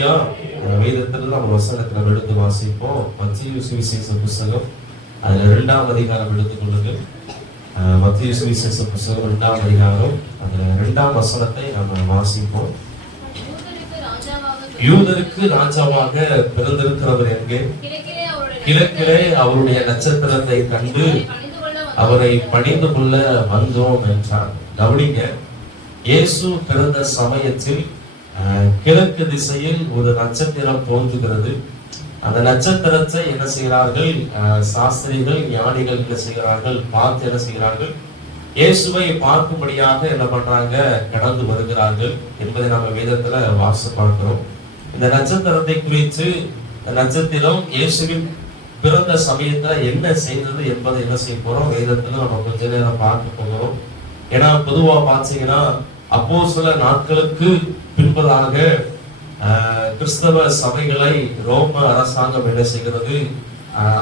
ஹல்லேலூயா. வேதத்திலிருந்து நம்ம வசனத்துல எடுத்து வாசிப்போம். மத்தேயு சுவிசேஷ புஸ்தகம் அதுல 2ஆம் அதிகாரம் எடுத்துக் கொள்ளுங்கள். மத்தேயு சுவிசேஷ புஸ்தகம் 2ஆம் அதிகாரம் அதுல 2ஆம் வசனத்தை நம்ம வாசிப்போம். யூதருக்கு ராஜாவாக பிறந்திருக்கிறவர் எங்கே? கிழக்கிலே அவருடைய நட்சத்திரத்தை கண்டு அவரை பணிந்து கொள்ள வந்தோம் என்றார். கவனிங்க, இயேசு பிறந்த சமயத்தில் கிழக்கு திசையில் ஒரு நட்சத்திரம் தோன்றுகிறது. அந்த நட்சத்திரத்தை என்ன செய்கிறார்கள்? சாஸ்திரிகள், ஞானிகள் என்ன செய்கிறார்கள்? பார்த்து என்ன செய்கிறார்கள்? இயேசுவை பார்க்கும்படியாக என்ன பண்றாங்க? கடந்து வருகிறார்கள் என்பதை நம்ம வேதத்துல வாசித்து பார்க்கிறோம். இந்த நட்சத்திரத்தை குறித்து நட்சத்திரம் இயேசுவின் பிறந்த சமயத்துல என்ன செய்தது என்பதை என்ன செய்ய போறோம்? வேதத்துல நம்ம கொஞ்ச நேரம் பார்க்க போகிறோம். ஏன்னா பொதுவா பார்த்தீங்கன்னா அப்போஸ்தல நாட்களுக்கு பின்பதாக கிறிஸ்தவ சபைகளை ரோம அரசாங்கம் என்ன செய்கிறது?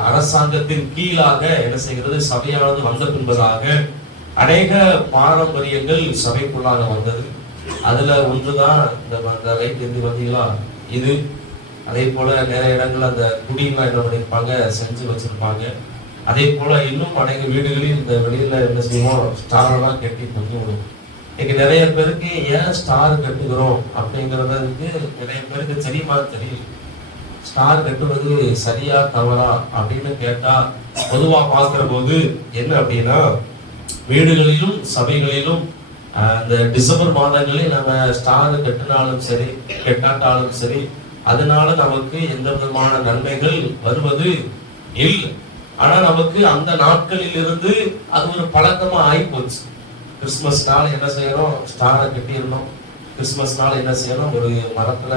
அரசாங்கத்தின் கீழாக என்ன செய்கிறது? சபையானது வந்த பின்பதாக அநேக பாரம்பரியங்கள் சபைக்குள்ளாக வந்தது. அதுல ஒன்றுதான் இந்த ரைட் இருந்து வந்தீங்களா இது. அதே போல நிறைய இடங்கள் அந்த குடியெல்லாம் என்ன பண்ணிருப்பாங்க? செஞ்சு வச்சிருப்பாங்க. அதே போல இன்னும் அநேக வீடுகளில் இந்த வெளியில என்ன செய்வோம்? ஸ்டார் எல்லாம் கட்டி கொண்டு விடும். இன்னைக்கு நிறைய பேருக்கு ஏன் ஸ்டார் கட்டுகிறோம் அப்படிங்கறது நிறைய பேருக்கு தெரியுமா? தெரியல. ஸ்டார் கட்டுவது சரியா தவறா அப்படின்னு கேட்டா பொதுவா பார்க்கிற போது என்ன அப்படின்னா, வீடுகளிலும் சபைகளிலும் அந்த டிசம்பர் மாதங்களில் நம்ம ஸ்டார் கட்டினாலும் சரி கெட்டாட்டாலும் சரி அதனால நமக்கு எந்த விதமான நன்மைகள் வருவது இல்லை. ஆனா நமக்கு அந்த நாட்களில் இருந்து அது ஒரு பழக்கமா ஆகி போச்சு. கிறிஸ்துமஸ் நாள் என்ன செய்யறோம்? ஸ்டாரை கட்டிடணும். கிறிஸ்துமஸ் நாள் என்ன செய்யணும்? ஒரு மரத்துல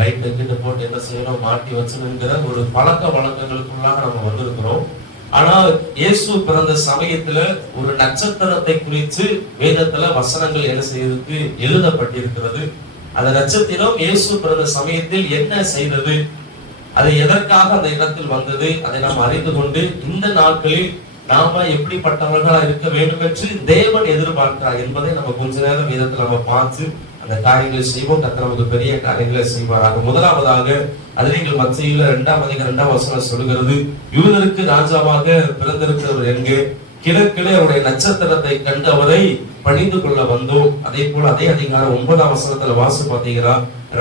லைட் கிட்ட போட்டு என்ன செய்யணும்? மாட்டி வச்சுங்கிற ஒரு பழக்க வழக்கங்களுக்குள்ளாக நம்ம வந்திருக்கிறோம். ஆனால் இயேசு பிறந்த சமயத்துல ஒரு நட்சத்திரத்தை குறித்து வேதத்துல வசனங்கள் என்ன செய்யறதுக்கு எழுதப்பட்டிருக்கிறது. அந்த நட்சத்திரம் இயேசு பிறந்த சமயத்தில் என்ன செய்தது, அது எதற்காக அந்த இடத்தில் வந்தது, அதை நாம் அறிந்து கொண்டு இந்த நாட்களில் நாம எப்படிப்பட்டவர்களா இருக்க வேண்டும் என்று தேவன் எதிர்பார்க்கிறார் என்பதை நம்ம கொஞ்ச நேரம் வேதத்தில் நம்ம பார்த்து அந்த காரியங்களை செய்வோம். கர்த்தர் நமக்கு பெரிய காரியங்களை செய்வாராக. முதலாவதாக அது நீங்கள் மத்தேயு 2ஆம் அதிகாரம் 2ஆம் வசனம் சொல்கிறது, யூதருக்கு ராஜாவாக பிறந்திருக்கிறவர் எங்கே? கிழக்கிலே அவருடைய நட்சத்திரத்தை கண்டு அவரை பணிந்து கொள்ள வந்தோம். அதே போல அதே அதிகாரம் 9ஆம் வசனத்துல வாசி பார்த்தீங்கன்னா,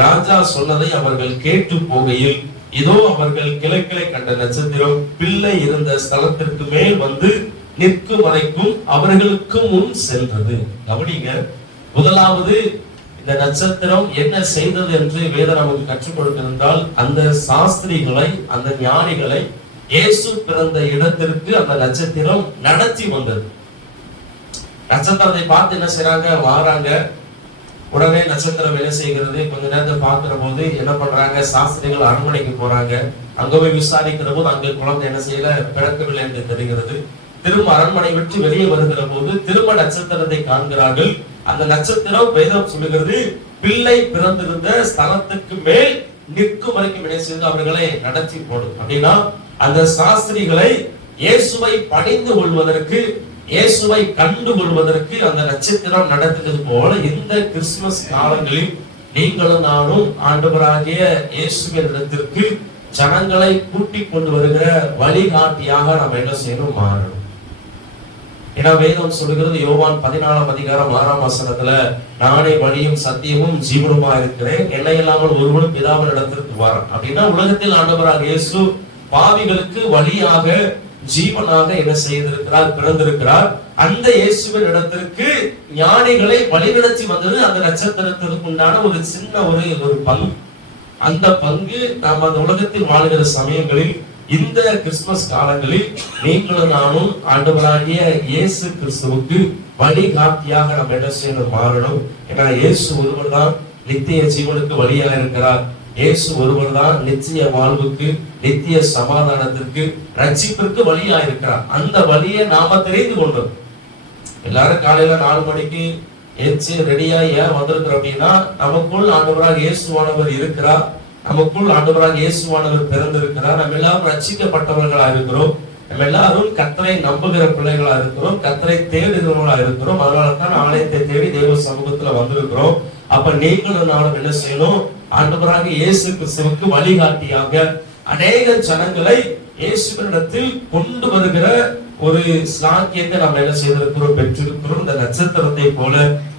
ராஜா சொன்னதை அவர்கள் கேட்டு போகையில் இதோ அவர்கள் கிழக்கிலே கண்ட நட்சத்திரம் பிள்ளை இருந்த ஸ்தலத்திற்கு மேல் வந்து நிற்கும் வரைக்கும் அவர்களுக்கு முன் சென்றது. கவனிங்க, முதலாவது இந்த நட்சத்திரம் என்ன செய்தது என்று வேதம் நமக்கு கற்றுக் கொடுத்திருந்தால், அந்த சாஸ்திரிகளை, அந்த ஞானிகளை இயேசு பிறந்த இடத்திற்கு அந்த நட்சத்திரம் நடத்தி வந்தது. நட்சத்திரத்தை பார்த்து என்ன செய்யறாங்க? வாராங்க. உடனே நட்சத்திரம் என்ன செய்கிறது? கொஞ்ச நேரத்தை பார்க்கிற போது என்ன பண்றாங்க? சாஸ்திரிகள் அரண்மனைக்கு போறாங்க. அங்க போய் விசாரிக்கிற போது அங்க குழந்தை என்ன செய்யல? பிறக்கவில்லை என்று தெரிகிறது. திரும்ப அரண்மனை விட்டு வெளியே வருகிற போது திரும்ப நட்சத்திரத்தை காண்கிறார்கள். அந்த நட்சத்திரம் வேதம் சொல்லுகிறது பிள்ளை பிறந்திருந்த ஸ்தலத்துக்கு மேல் நிற்கும் வரைக்கும் என்ன செய்து அவர்களை நடத்தி போடும். அப்படின்னா அந்த சாஸ்திரிகளை இயேசுவை பணிந்து கொள்வதற்கு, இயேசுவை கண்டு கொள்வதற்கு அந்த நட்சத்திரம் நடத்துவது போல இந்த கிறிஸ்துமஸ் காலங்களில் நீங்களும் நானும் ஆண்டவராகிய இயேசுவின் இடத்திற்கு ஜனங்களை கூட்டிக் கொண்டு வருகிற வழிகாட்டியாக நாம் என்ன செய்யணும்? மாறணும். ஏன்னா வேதம் சொல்லுகிறது யோவான் 14ஆம் அதிகாரம் 6ஆம் வசனத்துல, நானே வழியும் சத்தியமும் ஜீவனுமா இருக்கிறேன், என்னை இல்லாமல் ஒருவனும் பிதாவின் இடத்திற்கு வரான். அப்படின்னா உலகத்தில் ஆண்டவராக இயேசு பாவிகளுக்கு வழியாக ஜீவனாக என்ன செய்திருக்கிறார்? பிறந்திருக்கிறார். அந்த இயேசுவின் இடத்திற்கு ஞானிகளை வழிநடத்தி வந்தது அந்த நட்சத்திரத்திற்கு உண்டான ஒரு சின்ன ஒரு பங்கு. அந்த பங்கு நாம் அந்த உலகத்தில் வாழ்கிற சமயங்களில் இந்த கிறிஸ்துமஸ் காலங்களில் நீங்களும் நானும் ஆண்டவராகிய இயேசு கிறிஸ்துவுக்கு வழிகாட்டியாக நம்ம என்ன செய்யணும்? மாறணும். ஏன்னா இயேசு ஒருவர் தான் நித்திய ஜீவனுக்கு வழியாக இருக்கிறார். இயேசு ஒருவர் தான் நித்திய வாழ்வுக்கு, நித்திய சமாதானத்திற்கு, ரட்சிப்பிற்கு வழியா இருக்கிறார். அந்த வழியை நாம தெரிந்து கொண்டோம். எல்லாரும் காலையில 4 மணிக்கு ஏச்சு ரெடியா ஏன் வந்திருக்கிறோம் அப்படின்னா, நமக்குள் ஆண்டவராக இயேசுவானவர் இருக்கிறார். நமக்குள் ஆண்டவராக இயேசுவானவர் பிறந்திருக்கிறார். நம்ம எல்லாரும் ரட்சிக்கப்பட்டவர்களா இருக்கிறோம். நம்ம எல்லாரும் கர்த்தரை நம்புகிற பிள்ளைகளா இருக்கிறோம். கர்த்தரை தேடுகிறவர்களா இருக்கிறோம். அதனாலதான் ஆலயத்தை தேடி தேவ சமூகத்துல வந்திருக்கிறோம். அப்ப நீங்களும் நானும் என்ன செய்யணும்? ஆண்டவராக இயேசு கிறிஸ்துவுக்கு வழிகாட்டியாக அநேக ஜனங்களை இயேசுவினிடத்தில் கொண்டு வருகிற ஒரு ஸ்லாக்கியத்தை நாம் என்ன செய்திருக்கிறோம், பெற்றிருக்கிறோம். இந்த நட்சத்திரத்தை போல,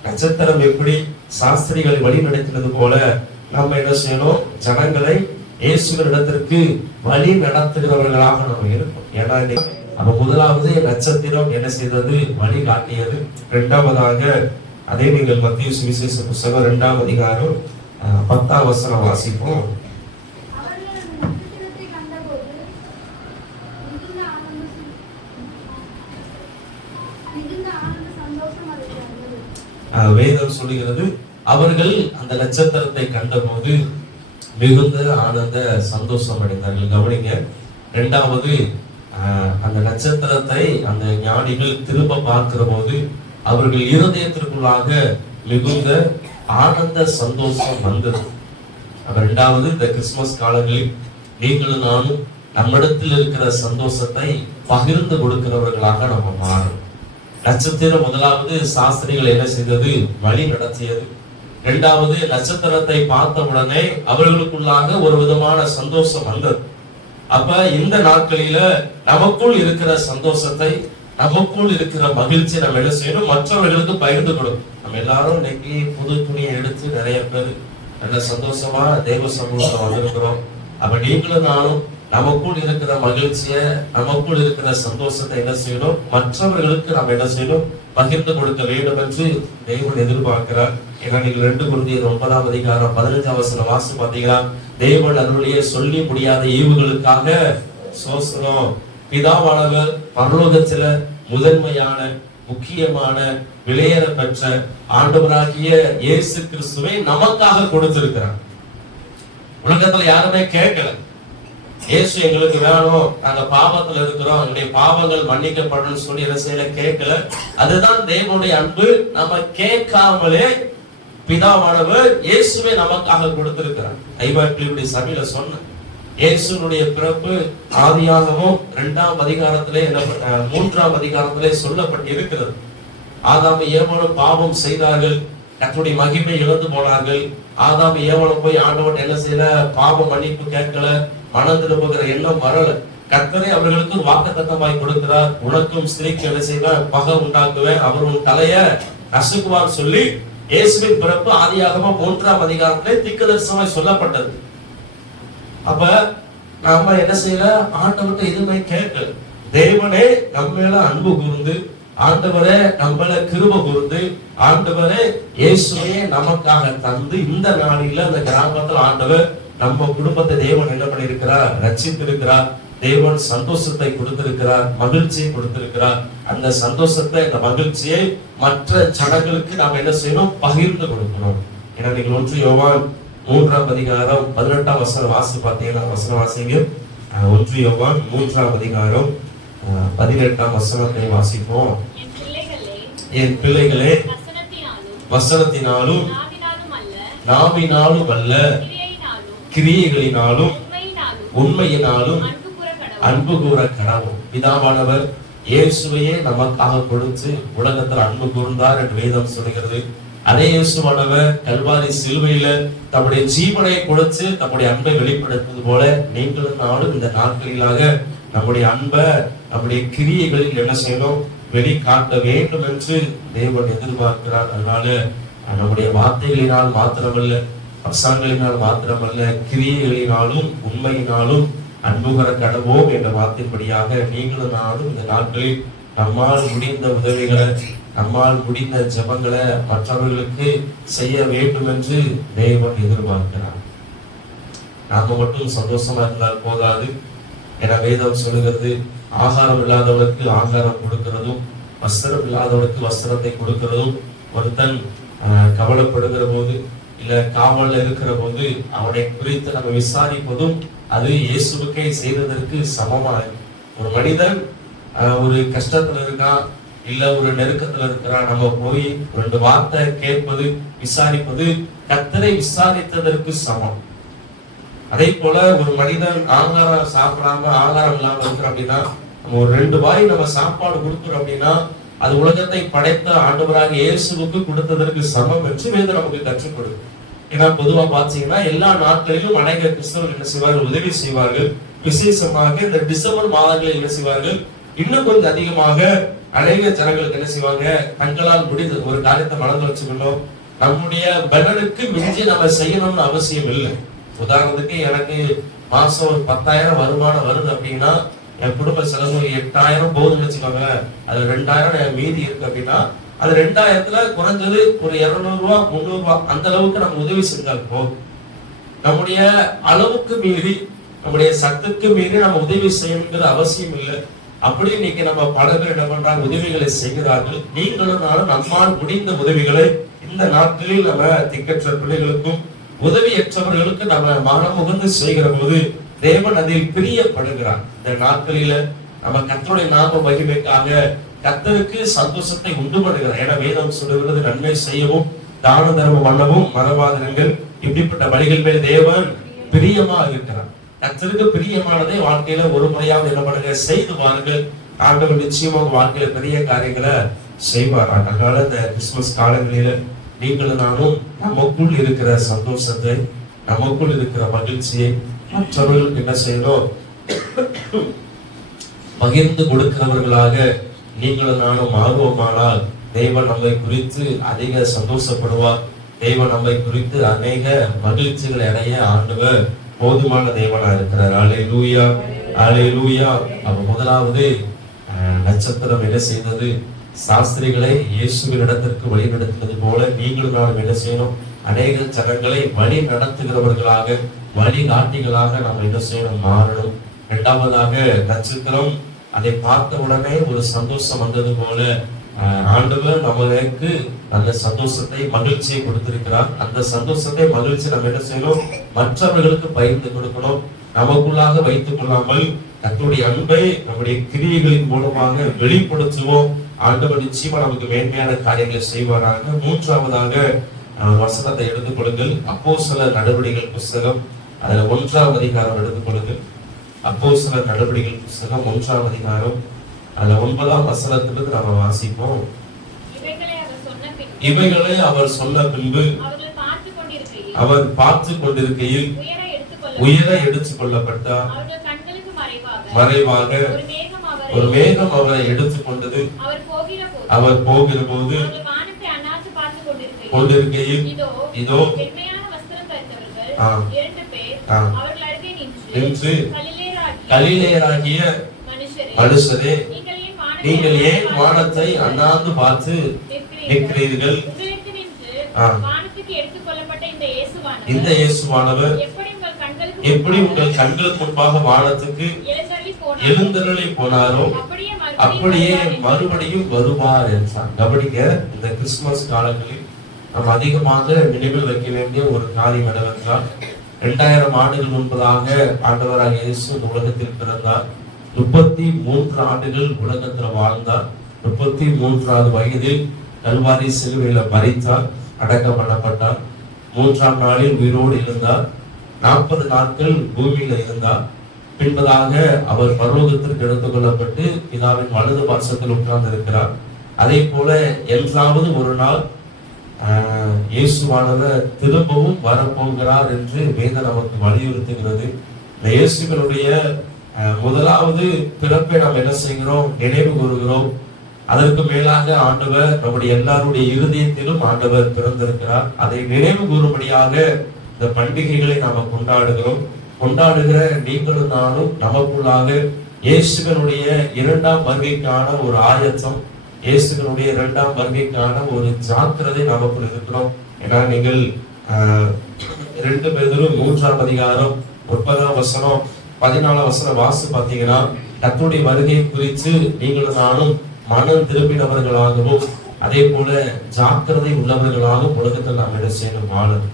நட்சத்திரம் எப்படி சாஸ்திரிகளை வழி நடத்தினது போல நம்ம என்ன செய்யணும், ஜனங்களை இயேசுவினிடத்திற்கு வழி நடத்துகிறவர்களாக நம்ம இருக்கோம். ஏன்னா அப்ப முதலாவது நட்சத்திரம் என்ன செய்தது, வழி காட்டியது. இரண்டாவதாக அதே நீங்கள் மத்திய சுவிசேஷ புத்தகம் 2ஆம் அதிகாரம் 10ஆம் வசனம் வாசிப்போம். வேதம் சொல்லுகிறது, அவர்கள் அந்த நட்சத்திரத்தை கண்டபோது மிகுந்த ஆனந்த சந்தோஷம் அடைந்தார்கள். கவனிங்க, இரண்டாவது அந்த நட்சத்திரத்தை அந்த ஞானிகள் திரும்ப பார்க்கிற போது அவர்கள் இருதயத்திற்குள்ளாக மிகுந்த ஆனந்த சந்தோஷம் வந்தது. அப்ப இரண்டாவது, இந்த கிறிஸ்துமஸ் காலங்களில் நீங்களும் நானும் நம்மிடத்தில் இருக்கிற சந்தோஷத்தை பகிர்ந்து கொடுக்கிறவர்களாக நம்ம மாறும். நட்சத்திரம் முதலாவது சாஸ்திரிகள் என்ன செய்தது, வழி நடத்தியது. இரண்டாவது, நட்சத்திரத்தை பார்த்த உடனே அவர்களுக்குள்ளாக ஒரு விதமான சந்தோஷம் வந்தது. அப்ப இந்த நாட்களில நமக்குள் இருக்கிற சந்தோஷத்தை, நமக்குள் இருக்கிற மகிழ்ச்சி நம்ம என்ன செய்யணும், மற்றவர்களுக்கு பகிர்ந்து கொடுக்கும். நம்ம எல்லாரும் இன்னைக்கு புது துணியை எடுத்து நிறைய பேர் நல்ல சந்தோஷமா தெய்வ சமூகத்தை வந்திருக்கிறோம். அப்ப நீங்களும் நானும் நமக்குள் இருக்கிற மகிழ்ச்சிய, நமக்குள் இருக்கிற சந்தோஷத்தை என்ன செய்யணும், மற்றவர்களுக்கு நம்ம என்ன செய்யணும், பகிர்ந்து கொடுக்க வேண்டும் என்று தேவன் எதிர்பார்க்கிறார். ஏன்னா நீங்க 2 கொரிந்தியர் 9ஆம் அதிகாரம் 15ஆம் வசனம் வாசி பாத்தீங்கன்னா, தேவன் அருளிய சொல்லி முடியாத ஈவுகளுக்காக சோசனம். பிதாவானவர் பரலோகத்தில முதன்மையான முக்கியமான விலையேற பெற்ற ஆண்டவராகிய இயேசு கிறிஸ்துவை நமக்காக கொடுத்திருக்கிறார். உலகத்துல யாருமே கேட்கல, இயேசு எங்களுக்கு வேணும், நாங்க பாவத்துல இருக்கிறோம், எங்களுடைய பாவங்கள் மன்னிக்கப்படணும்னு சொல்லி என்ன செய்யல, கேட்கல. அதுதான் தேவனுடைய அன்பு. நம்ம கேட்காமலே பிதாவானவர் இயேசுவை நமக்காக கொடுத்திருக்கிறார். ஐபாக்கிலுடைய சபையில சொன்ன இயேசுனுடைய பிறப்பு ஆதியாகமம் 2ஆம் அதிகாரத்திலே 3ஆம் அதிகாரத்திலே சொல்லப்பட்டு இருக்கிறது. ஆதாம் ஏவாளும் பாவம் செய்தார்கள், கர்த்தருடைய மகிமை இழந்து போனார்கள். ஆதாம் ஏவாளும் போய் ஆண்டவர் என்ன செய்யல, பாவம் மன்னிப்பு கேட்கல, மனம் திரும்புகிற எண்ணம் வரல. கர்த்தரை அவர்களுக்கு வாக்குத்தத்தமாய் கொடுக்கிறார், உனக்கும் ஸ்திரீக்கு என்ன செய்வேன், பகை உண்டாக்குவேன், அவர் உன் தலைய நசுக்குவார் சொல்லி இயேசுவின் பிறப்பு ஆதியாகமம் 3ஆம் அதிகாரத்திலே தீர்க்கதரிசனமாய் சொல்லப்பட்டது. அப்ப நாம என்ன செய்யல, ஆண்டவர்கிட்ட எதுவுமே கேட்கல. தேவனே நம்ம மேல அன்பு கூர்ந்து, ஆண்டவரே நம்மள கிருபை கூர்ந்து, ஆண்டவரே இயேசுவையே நமக்காக தந்து இந்த நாளில அந்த கிராமத்தில் ஆண்டவர் நம்ம குடும்பத்தை தேவன் என்ன பண்ணிருக்கிறார், ரட்சித்திருக்கிறார். தேவன் சந்தோஷத்தை கொடுத்திருக்கிறார், மகிழ்ச்சியை கொடுத்திருக்கிறார். அந்த சந்தோஷத்தை, அந்த மகிழ்ச்சியை மற்ற ஜனங்களுக்கு நாம் என்ன செய்யணும், பகிர்ந்து கொடுக்கணும். ஏன்னா நீங்கள் 1 யோவான் 3ஆம் அதிகாரம் 18ஆம் வசனம் வாசி பார்த்தீங்கன்னா, வசனம் வாசிங்க. 1 யோவான் 3ஆம் அதிகாரம் 18ஆம் வசனத்தை வாசிப்போம். என் பிள்ளைகளே, வசனத்தினாலும் நாவினாலும் அல்ல, கிரியைகளினாலும் உண்மையினாலும் அன்பு கூற கடவும். பிதாவானவர் இயேசுவையே நமக்காக கொடுத்து உலகத்தில் அன்பு கூர்ந்தார் என்று வேதம் சொல்கிறது. அதே இயேசுவானவர் கல்வாரி சிலுவையில தம்முடைய ஜீவனை கொடுத்து தம்முடைய அன்பை வெளிப்படுத்துவது போல நீங்களும் நாளும் இந்த நாட்களிலாக நம்முடைய அன்பை நம்முடைய கிரியைகளில் என்ன செய்யணும், வெளிக்காட்ட வேண்டும் என்று தேவன் எதிர்பார்க்கிறார். அதனால நம்முடைய வார்த்தைகளினால் மாத்திரமல்ல, பிரசங்களினால் மாத்திரமல்ல, கிரியைகளினாலும் உண்மையினாலும் அன்புகர கடவோம் என்ற வார்த்தைப்படியாக நீங்களும் நானும் இந்த நாட்களில் நம்மால் முடிந்த உதவிகளை, நம்மால் முடிந்த ஜெபங்களை மற்றவர்களுக்கு செய்ய வேண்டும் என்று தேவன் எதிர்பார்க்கிறார். நாம மட்டும் சந்தோஷமா இருந்தால் போதாது. என வேதம் சொல்லுகிறது, ஆகாரம் இல்லாதவனுக்கு ஆகாரம் கொடுக்கிறதும், வஸ்திரம் இல்லாதவனுக்கு வஸ்திரத்தை கொடுக்கிறதும், ஒருத்தன் கவலைப்படுகிற போது இல்ல காவல்ல இருக்கிற போது அவனை குறித்து நம்ம விசாரிப்பதும் அது இயேசுவுக்கே செய்ததற்கு சமமாக. ஒரு மனிதன் ஒரு கஷ்டத்துல இருக்கான், இல்ல ஒரு நெருக்கத்துல இருக்கிறான், நம்ம போய் 2 வார்த்தை கேட்பது, விசாரிப்பது கர்த்தரை விசாரித்ததற்கு சமம். அதே போல ஒரு மனிதன் ஆகாரம் சாப்பிடாம, ஆகாரம் இல்லாம இருக்கிற அப்படின்னா, நம்ம ஒரு 2 வாய் நம்ம சாப்பாடு கொடுக்கிறோம் அப்படின்னா அது உலகத்தை படைத்த ஆண்டவராக இயேசுவுக்கு கொடுத்ததற்கு சமம் என்று வேதம் நமக்கு கற்றுக் கொடுக்கும். ஏன்னா பொதுவா பாத்தீங்கன்னா எல்லா நாட்களிலும் அநேக கிறிஸ்தவர்கள் என்ன செய்வார்கள், உதவி செய்வார்கள். விசேஷமாக இந்த டிசம்பர் மாதங்களில் என்ன செய்வார்கள், இன்னும் கொஞ்சம் அதிகமாக அநேக ஜனங்களுக்கு என்ன செய்வாங்க, தங்களால் முடிந்த ஒரு காரியத்தை மனதில் வச்சுக்கணும். நம்முடைய பலனுக்கு மிஞ்சி நம்ம செய்யணும்னு அவசியம் இல்லை. உதாரணத்துக்கு எனக்கு மாசம் ஒரு 10,000 வருமானம் வருது அப்படின்னா என் குடும்ப செலவு 8,000 போகுதுன்னு வச்சுக்கோங்க. அது 2,000 மீதி இருக்கு அப்படின்னா அது 2,000த்துல குறைஞ்சது ஒரு 200 ரூபாய் 300 ரூபாய் அந்த அளவுக்கு நம்ம உதவி செஞ்சால் போதும். நம்முடைய அளவுக்கு மீறி நம்முடைய சத்துக்கு மீறி நம்ம உதவி செய்யணுங்கிற அவசியம் இல்லை. அப்படி இன்னைக்கு நம்ம பல பேர் என்ன பண்றாங்க, உதவிகளை செய்கிறார்கள். நீங்களும் நானும் நம்மால் முடிந்த உதவிகளை இந்த நாட்களில் நம்ம திக்கற்ற பிள்ளைகளுக்கும் உதவியற்றவர்களுக்கு நம்ம மனமுகந்து செய்கிற போது தேவன் அதில் பிரியப்படுகிறார். இந்த நாட்களில நம்ம கர்த்தருடைய நாம மகிமைக்காக கர்த்தருக்கு சந்தோஷத்தை உண்டு பண்ணுகிறார். ஏன்னா வேதம் சொல்லுகிறது, நன்மை செய்யவும் தான தர்மம் பண்ணவும் மறவாதிருங்கள், இப்படிப்பட்ட வழிகள் மேல் தேவன் பிரியமா இருக்கிறார். கர்த்தருக்கு பிரியமானதை வாழ்க்கையில ஒரு முறையாவது என்ன பண்ணுங்க, செய்து வாருங்கள். ஆண்டவர் நிச்சயமாக வாழ்க்கையில பெரிய காரியங்களை செய்வார். அதனால இந்த கிறிஸ்துமஸ் காலங்களில நீங்களும் நானும் நமக்குள் இருக்கிற சந்தோஷத்தை, நமக்குள் இருக்கிற மகிழ்ச்சியை மற்றவர்களுக்கு என்ன செய்யணும், பகிர்ந்து கொடுக்கிறவர்களாக நீங்களும் நானும் ஆர்வமானால் தேவன் நம்மை குறித்து அதிக சந்தோஷப்படுவார். தேவன் நம்மை குறித்து அநேக மகிழ்ச்சிகளை அடைய ஆண்டவர் போதுமான தேவனா இருக்கிறார். அல்லேலூயா, அல்லேலூயா. அப்ப முதலாவது நட்சத்திரம் என்ன செய்தது, சாஸ்திரிகளை இயேசுவின் இடத்திற்கு வழி நடத்துவது போல நீங்களும் நானும் என்ன செய்யணும், அநேக ஜனங்களை வழி நடத்துகிறவர்களாக வழிகாட்டிகளாக நாம் என்ன செய்யணும், மாறணும். இரண்டாவதாக நட்சத்திரம் அதை பார்த்த உடனே ஒரு சந்தோஷம் வந்தது போல ஆண்டவர் நமக்கு அந்த சந்தோஷத்தை மகிழ்ச்சியை கொடுத்திருக்கிறார். அந்த சந்தோஷத்தை மகிழ்ச்சி நம்ம என்ன செய்யணும், மற்றவர்களுக்கு பகிர்ந்து கொடுக்கணும். நமக்குள்ளாக வைத்துக் கொள்ளாமல் கர்த்தருடைய அன்பை நம்முடைய கிரியைகளின் மூலமாக வெளிப்படுத்துவோம். ஆண்டவர் நிச்சயமா நமக்கு மேன்மையான காரியங்களை செய்வாராக. மூன்றாவதாக வசனத்தை எடுத்துக் கொள்ளுங்கள். அப்போஸ்தலர் நடவடிக்கைகள் புஸ்தகம் அதுல 1ஆம் அதிகாரம் எடுத்துக் கொள்ளுங்கள். அப்போஸ்தலர் நடவடிக்கைகள் புஸ்தகம் 1ஆம் அதிகாரம் அதுல 9ஆம் வசனத்திலிருந்து நாம வாசிப்போம். இவைகளை அவர் சொன்ன பின்பு அவர் பார்த்து கொண்டிருக்கையில் உயர எடுத்துக் கொள்ளப்பட்டார். மறைவாக ஒரு மேகம் அவரை எடுத்துக் கொண்டது. அவர் போகிற போது கொண்டிருக்கையில் இதோ நின்று கலிலேயராகிய மனுஷரே, நீங்கள் ஏன் வானத்தை அண்ணாந்து பார்த்து நிற்கிறீர்கள்? இந்த இயேசுவானவர் எப்படி உங்கள் கண்களுக்கு முன்பாக வானத்துக்கு எழுந்தருளி போனாரோ அப்படியே மறுபடியும் வருவார் என்றார். கவனிக்க, இந்த கிறிஸ்துமஸ் காலங்களில் நாம் அதிகமாக நினைவில் வைக்க வேண்டிய ஒரு காரியம் என்னவென்றால், 2000 ஆண்டுகள் முன்பதாக ஆண்டவராக இயேசு இந்த உலகத்தில் பிறந்தார். 33 ஆண்டுகள் உலகத்தில் வாழ்ந்தார். 33வது வயதில் கல்வாரி சிலுவையில மரித்தார், அடக்கம் பண்ணப்பட்டார். 3ஆம் நாளில் உயிரோடு இருந்தார். 40 நாட்கள் பூமியில இருந்தார். பின்பதாக அவர் பரலோகத்திற்கு எடுத்துக் கொள்ளப்பட்டு பிதாவின் வலது பார்சத்தில் உட்கார்ந்து இருக்கிறார். அதே போல என்றாவது ஒரு நாள் இயேசுவானவர் திரும்பவும் வரப்போகிறார் என்று வேதம் நமக்கு வலியுறுத்துகிறது. இந்த இயேசுவினுடைய முதலாவது பிறப்பை நாம் என்ன செய்கிறோம், நினைவு கூறுகிறோம். அதற்கு மேலாக ஆண்டவர் நம்முடைய எல்லாருடைய இருதயத்திலும் ஆண்டவர் பிறந்திருக்கிறார். அதை நினைவு கூறும்படியாக இந்த பண்டிகைகளை நாம கொண்டாடுகிற நீங்களும் நானும் நமக்குள்ளாக இயேசுவினுடைய 2ஆம் வருகைக்கான ஒரு ஆயத்தம், இயேசுவினுடைய 2ஆம் வருகைக்கான ஒரு ஜாக்கிரதை நமக்குள் இருக்கிறோம். ஏன்னா நீங்கள் 2 பேதுரு 3ஆம் அதிகாரம் 9ஆம் வசனம் 14ஆம் வசனம் வாசி பார்த்தீங்கன்னா, கர்த்தருடைய வருகை குறித்து நீங்களும் நானும் மனம் திரும்பினவர்களாகவும் அதே போல ஜாக்கிரதை உள்ளவர்களாகவும் உலகத்தில் நாம் என்ன செய்யணும், வாழணும்.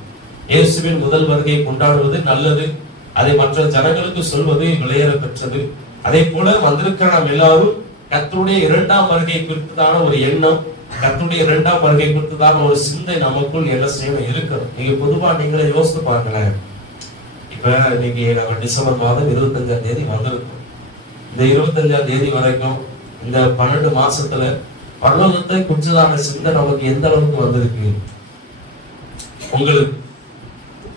இயேசுவின் முதல் வருகையை கொண்டாடுவது நல்லது. அதை மற்ற ஜனங்களுக்கு சொல்வது விளையேற பெற்றது. அதே போல வந்திருக்கிற நாம் எல்லாரும் கர்த்தருடைய 2ஆம் வருகை குறித்ததான ஒரு எண்ணம், கர்த்தருடைய 2ஆம் வருகை குறித்ததான ஒரு சிந்தை நமக்குள் என்ன செய்யணும் இருக்கிறோம். நீங்க பொதுவா நீங்களே யோசித்து பார்க்கலாம். இப்ப இன்னைக்கு நம்ம டிசம்பர் மாதம் 25ஆம் தேதி வந்திருக்கோம். இந்த 25ஆம் தேதி வரைக்கும் இந்த 12 மாசத்துல பரலோகத்தை குறிச்சதான சிந்தை நமக்கு எந்த அளவுக்கு வந்திருக்கு? உங்களுக்கு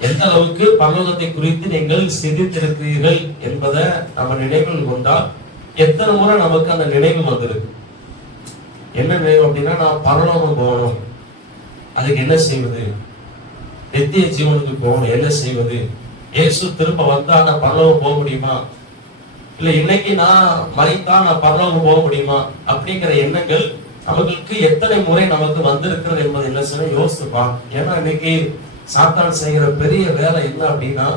எந்த அளவுக்கு பரலோகத்தை குறித்து நீங்கள் சிந்தித்திருக்கிறீர்கள் என்பதை நம்ம நினைவில் கொண்டால் எத்தனை முறை நமக்கு அந்த நினைவு வந்திருக்கு. என்ன நினைவு அப்படின்னா, நான் பரலோகம் போகணும், அதுக்கு என்ன செய்வது? நித்திய ஜீவனுக்கு போகணும், என்ன செய்வது? இயேசு திரும்ப வந்தா நான் பரலோகம் போக முடியுமா? இல்ல இன்னைக்கு நான் மறைத்தா நான் பரலோகம் போக முடியுமா? அப்படிங்கிற எண்ணங்கள் நமக்கு எத்தனை முறை நமக்கு வந்திருக்கிறது என்பது என்ன செய்ய யோசிச்சுப்பா. ஏன்னா இன்னைக்கு சாத்தான் செய்கிற பெரிய வேலை என்ன அப்படின்னா,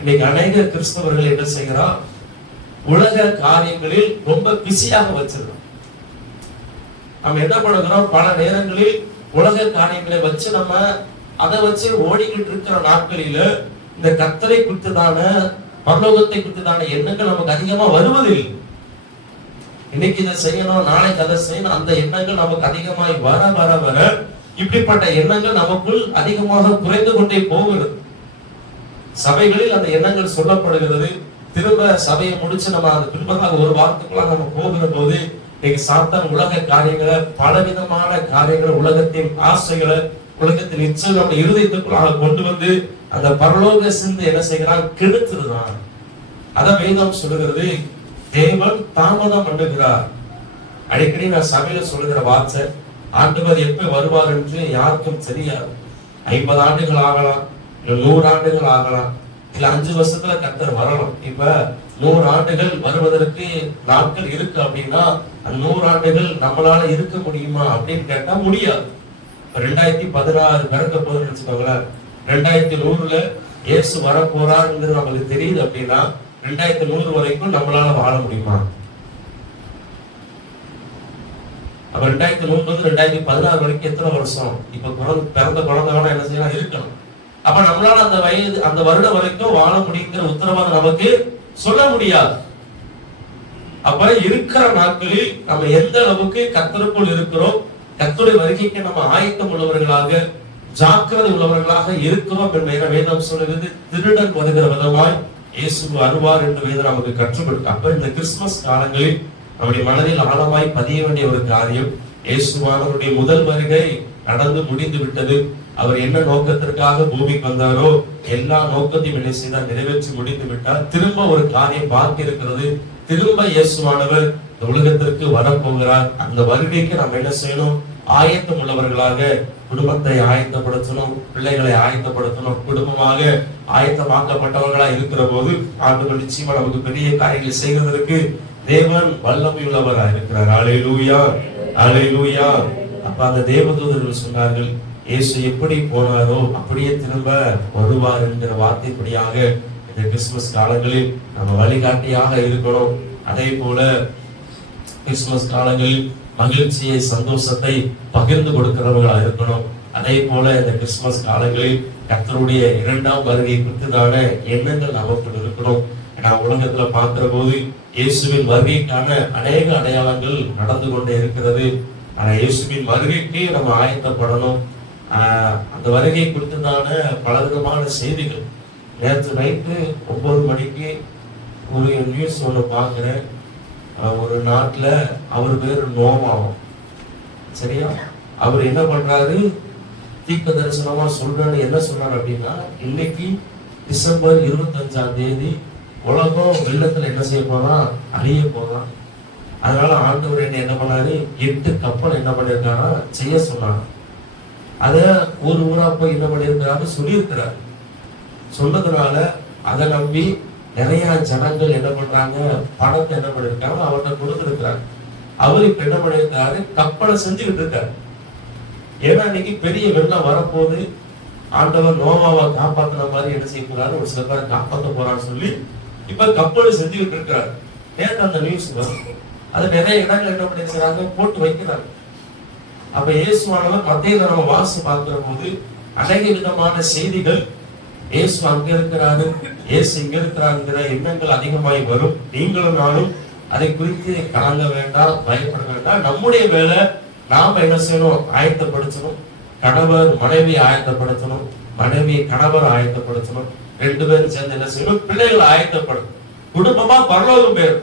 இன்னைக்கு அநேக கிறிஸ்தவர்கள் என்ன செய்கிறா, உலக காரியங்களில் ரொம்ப பிஸியாக வச்சிருக்கோம். நம்ம என்ன பண்ணுகிறோம், பல நேரங்களில் உலக காரியங்களை வச்சு நம்ம அதை வச்சு ஓடிக்கிட்டு இருக்கிற நாட்களில இந்த கர்த்தரை குறித்துதான பரலோகத்தை குறித்துதான எண்ணங்கள் நமக்கு அதிகமா வருவதில்லை. இன்னைக்கு இதை செய்யணும், நாளைக்கு அதை செய்யணும், அந்த எண்ணங்கள் நமக்கு அதிகமாய் வர வர வர இப்படிப்பட்ட எண்ணங்கள் நமக்குள் அதிகமாக குறைந்து கொண்டே போகிறது. சபைகளில் அந்த எண்ணங்கள் சொல்லப்படுகிறது. திரும்ப சபையை முடிச்சு நம்ம அது பின்பதாக ஒரு வாரத்துக்குள்ள நம்ம போகிற போது இன்னைக்கு சாத்தான் உலக காரியங்களை, பலவிதமான காரியங்களை, உலகத்தின் ஆசைகளை, உலகத்தின் இச்சல் நம்ம இருதயத்துக்குள்ளாக கொண்டு வந்து அந்த பரலோக சிந்தை என்ன செய்கிறான், கெடுத்துருதான். அதான் வேதம் சொல்லுகிறது, தேவன் தாமதம் பண்ணுகிறார். அடிக்கடி நான் சபையில சொல்லுகிற வார்த்தை, ஆண்டவர் எப்ப வருவார் என்று யாருக்கும் தெரியாது. 50 ஆண்டுகள் ஆகலாம், இல்ல 100 ஆண்டுகள் ஆகலாம், இல்ல 5 வருஷத்துல கர்த்தர் வரலாம். இப்ப 100 ஆண்டுகள் வருவதற்கு நாட்கள் இருக்கு அப்படின்னா, அந்த 100 ஆண்டுகள் நம்மளால இருக்க முடியுமா அப்படின்னு கேட்டா முடியாது. 2016 பிறக்க போதுன்னு வச்சுக்கோங்களேன், 2100ல இயேசு வர போறாருங்கிறது நமக்கு தெரியுது அப்படின்னா 2100 வரைக்கும் நம்மளால வாழ முடியுமா? அப்ப 2100 2016 வரைக்கும் எத்தனை வருஷம்? இப்ப பிறந்த குழந்தைகள என்ன செய்யலாம், இருக்கணும். அப்ப நம்மளால அந்த வயது, அந்த வருடம் வரைக்கும் வாழ முடியுங்கிற உத்தரவாதம் நமக்கு சொல்ல முடியாது. அப்ப இருக்கிற நாட்களில் நம்ம எந்த அளவுக்கு கர்த்தருக்குள் இருக்கிறோம், கர்த்தருடைய வருகைக்கு நம்ம ஆயத்தம் உள்ளவர்களாக, ஜாக்கிரதை உள்ளவர்களாக இருக்கிறோம் என்ற வேதம் சொல்லுகிறது. திருடன் வருகிற விதமாய் இயேசு வருவார் என்று வேதம் நமக்கு கற்றுக் கொடுக்கும். அப்ப இந்த கிறிஸ்துமஸ் காலங்களில் நம்முடைய மனதில் ஆழமாய் பதிய வேண்டிய ஒரு காரியம், இயேசுவானவருடைய முதல் வருகை நடந்து முடிந்து விட்டது. அவர் என்ன நோக்கத்திற்காக பூமிக்கு வந்தாரோ எல்லா நோக்கத்தையும் என்ன செய்தார், நிறைவேற்றி முடித்து விட்டார். திரும்ப ஒரு காரியம் பாக்கி இருக்கிறது. திரும்ப இயேசுவானவர் இந்த உலகத்திற்கு வரப்போகிறார். அந்த வருகைக்கு நம்ம என்ன செய்யணும், ஆயத்தம் உள்ளவர்களாக குடும்பத்தை ஆயத்தப்படுத்தணும், பிள்ளைகளை ஆயத்தப்படுத்தணும். குடும்பமாக ஆயத்தமாக்கப்பட்டவர்களா இருக்கிற போது ஆண்டவர் நிச்சயமா நமக்கு பெரிய காரியங்களை செய்வதற்கு தேவன் வல்லமை உள்ளவராக இருக்கிறார். அல்லேலூயா, அல்லேலூயா. அப்ப அந்த தேவதூதர்கள் சொன்னார்கள், இயேசு எப்படி போனாரோ அப்படியே திரும்ப வருவார் என்கிற வார்த்தைப்படியாக இந்த கிறிஸ்துமஸ் காலங்களில் நம்ம வழிகாட்டியாக இருக்கணும். அதே போல கிறிஸ்துமஸ் காலங்களில் மகிழ்ச்சியை, சந்தோஷத்தை பகிர்ந்து கொடுக்கிறவர்களா இருக்கணும். அதே போல இந்த கிறிஸ்துமஸ் காலங்களில் கர்த்தருடைய 2ஆம் வருகை குறித்ததான எண்ணங்கள் நமக்குள் இருக்கணும். நான் உலகத்துல பார்க்கிற போது இயேசுவின் வருகைக்கான அநேக அடையாளங்கள் நடந்து கொண்டே இருக்கிறது. ஆனா இயேசுவின் வருகைக்கு நம்ம ஆயத்தப்படணும். அந்த வருகை குறித்ததான பலவிதமான செய்திகள். நேற்று நைட்டு 9 மணிக்கு ஒரு நியூஸ் ஒன்று பார்க்கிறேன். ஒரு நாட்டுல அவர் பேரு நோவாவும், சரியா, அவர் என்ன பண்றாரு, தீர்க்க தரிசனமா சொல்றாரு. என்ன சொன்னார் அப்படின்னா, இன்னைக்கு டிசம்பர் 25ஆம் தேதி உலகம் வெள்ளத்துல என்ன செய்ய போனா, அழிய போதான். அதனால ஆண்டவர் என்ன பண்ணாரு, 8 கப்பல் என்ன பண்ணிருக்காரா செய்ய சொன்னாங்க. அத ஒரு ஊரா போய் என்ன பண்ணிருக்கிறாரு சொல்லியிருக்கிறார். சொன்னதுனால அதை நம்பி நிறைய ஜனங்கள் என்ன பண்றாங்க, பணத்தை என்ன பண்ணிருக்காங்க, அவர்கிட்ட கொடுத்துருக்கிறாங்க. அவர் இப்ப என்ன பண்ணிருக்காரு, கப்பலை செஞ்சுக்கிட்டு இருக்காரு. ஏன்னா இன்னைக்கு பெரிய வெள்ளம் வரப்போது, ஆண்டவர் நோவாவை காப்பாத்தின மாதிரி என்ன செய்ய போறாரு, ஒரு சில பேரை காப்பாற்ற போறான்னு சொல்லி இப்ப கப்பல் செஞ்சுக்கிட்டு இருக்கிறாரு. நேற்று அந்த நியூஸ் வரும். அது நிறைய இடங்கள் என்ன பண்ணிருக்கிறாங்க, போட்டு வைக்கிறாங்க. அப்ப இயேசுவானவர் மத்தியில நம்ம வாசி பார்க்கிற போது அநேக விதமான செய்திகள், இயேசு அங்க இருக்கிறாரு, இயேசு இங்க இருக்கிறாருங்கிற எண்ணங்கள் அதிகமாய் வரும். நீங்களும் நானும் அதை குறித்து கலங்க வேண்டாம், பயப்பட வேண்டாம். நம்முடைய வேலை நாம என்ன செய்யணும், ஆயத்தப்படுத்தணும். கணவர் மனைவி ஆயத்தப்படுத்தணும், மனைவி கணவர் ஆயத்தப்படுத்தணும். 2 பேரும் சேர்ந்து என்ன செய்யணும், பிள்ளைகளை ஆயத்தப்படும். குடும்பமா பரலோகம் பேர்,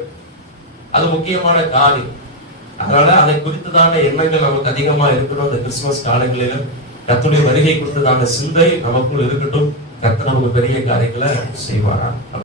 அது முக்கியமான காரியம். அதனால அதை குறித்ததான எண்ணங்கள் நமக்கு அதிகமா இருக்கணும். இந்த கிறிஸ்துமஸ் காலங்களிலும் கர்த்தருடைய வருகை குறித்ததான சிந்தை நமக்குள் இருக்கட்டும். கர்த்தர் நமக்கு பெரிய காரியங்களை செய்வாரா.